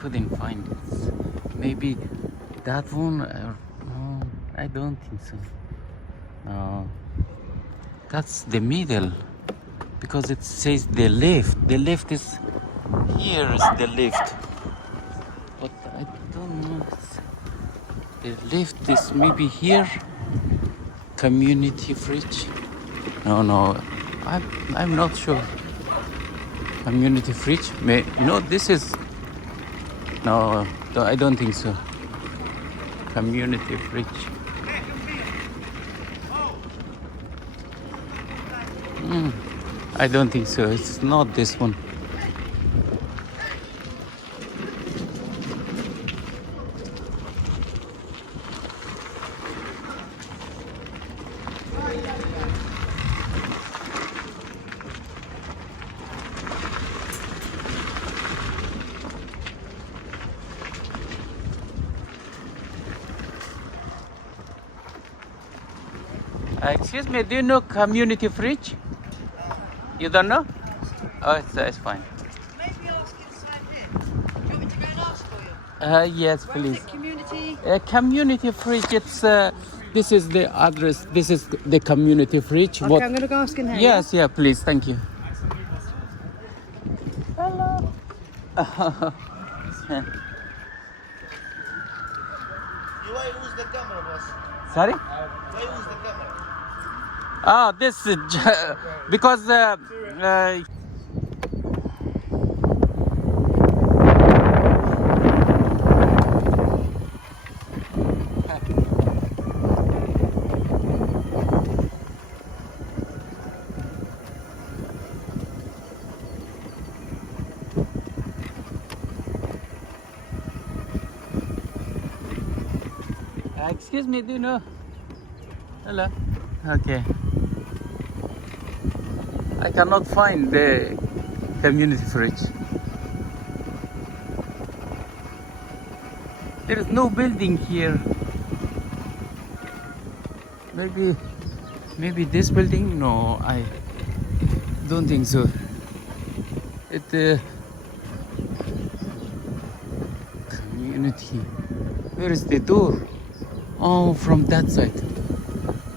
couldn't find it. Maybe that one. No, I don't think so. No, that's the middle because it says the left. The left is here is the left, but I don't know. The left is maybe here. Community fridge. No, I'm not sure. Community fridge. No, this is no. I don't think so. Community fridge. I don't think so. It's not this one. Excuse me, do you know community fridge? You don't know? Oh, it's fine. Maybe ask inside here. Do you want me to go and ask for you? Yes, Where is please. it? Community? Community fridge. It's this is the address. This is the community fridge. Okay, I'm going to go ask in here. Yes, yeah, please. Thank you. Hello. Sorry? Ah, this is because excuse me, do you know? Hello. Okay. I cannot find the community fridge. There is no building here. Maybe this building? No, I don't think so. Community. Where is the door? Oh, from that side.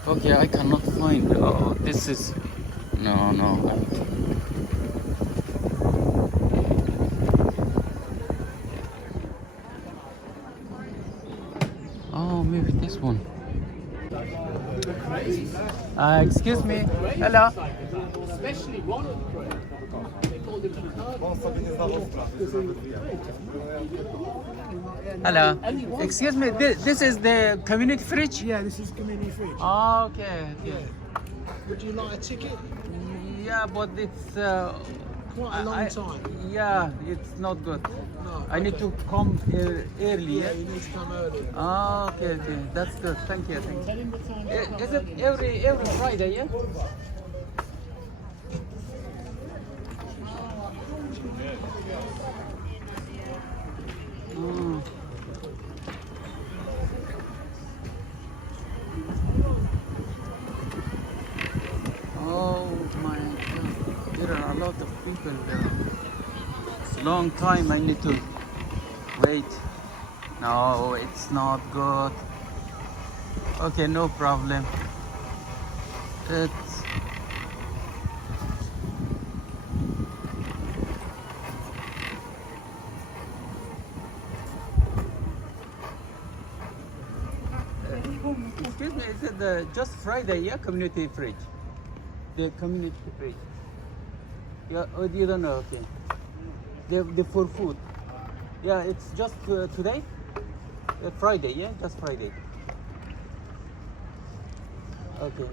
Okay, I cannot find. Oh, this is no. Oh, maybe this one. Excuse me. Hello. Especially one of the they called him Hello. Excuse me. This is the community fridge. Yeah, this is community fridge. Oh, okay. Would you like a ticket? Yeah, but it's Quite a long time. Yeah, it's not good. No. I need to come early. Yeah, you need to come early. Oh, okay. That's good. Thank you. Is it every Friday? Yeah. Oh my God, there are a lot of people there. It's a long time. I need to wait. No, it's not good. Okay, no problem. It's excuse me, is it just Friday, yeah? Community fridge. The community fridge. Yeah, oh, you don't know, okay. The for food. Yeah, it's just today? Friday, yeah? Just Friday. Okay.